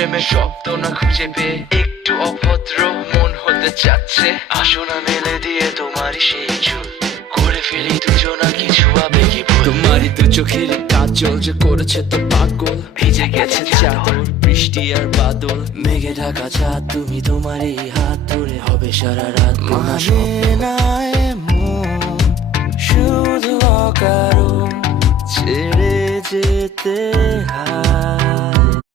প্রেমের শব্দ না খুঁজে পেয়ে একটু অভদ্র মন হতে চাচ্ছে। আসো না মেলে দিয়ে তোমারই সেই চুল, করে ফেলি দুজনা কিছু আবেগী ভুল। তোমারই দু চোখের কাজল যে করেছে তো পাগল, ভিজে গেছে চাদর বৃষ্টি আর বাদল, মেঘে ঢাকা চাঁদ তুমি তোমারই হাত ধরে হবে সারা রাত। মানে না এমন শুধু অকারণ ছেড়ে যেতে হয়।